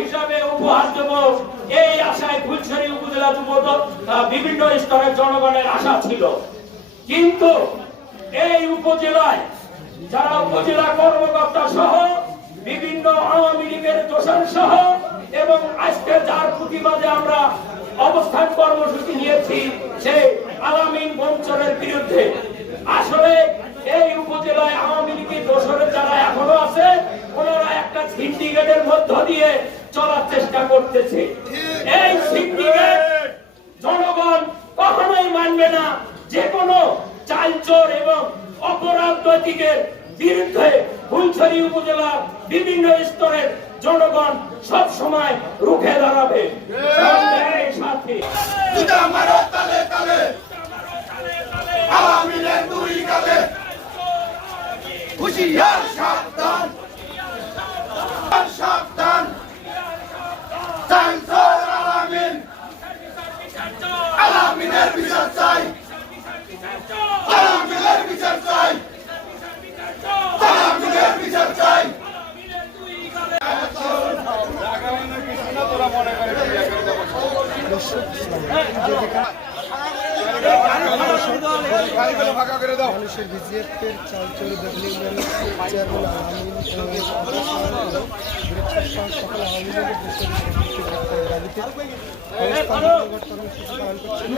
হিসাবে উপহার দেব। এই আশায় ফুলছড়ি উপজেলা যুব বিভিন্ন স্তরের জনগণের আশা ছিল। কিন্তু এই উপজেলায় যারা উপজেলা কর্মকর্তা সহ, বিভিন্ন আওয়ামী লীগের দোষণ সহ এবং আজকে যার প্রতিবাদে আমরা অবস্থান কর্মসূচি নিয়েছি সেই আলামিন বঞ্চনের বিরুদ্ধে। আসলে এই উপজেলায় আওয়ামী লীগের দোষরের যারা এখনও আছে, ওনারা একটা সিন্ডিকেটের মধ্য দিয়ে চলার চেষ্টা করতেছে। এই সিন্ডিকেট জনগণ কখনোই মানবে না যে কোনো চালচোর এবং অপরাধ নৈতিকের বিরুদ্ধে ফুলছড়ি উপজেলার বিভিন্ন স্তরের জনগণ সব সময় রুখে দাঁড়াবে। সাবধান। সাবধান চাঞ্চল আলামিন আলামিনের বিচার চাই। আলামিনের বিচার চাই। আলামিনের বিচার চাই। মানুষের বিজেপির চালচল বদলি চেয়ারম্যান আওয়ামী লীগ সকল আওয়ামী লীগের দাবিতে অবস্থান পালন করছেন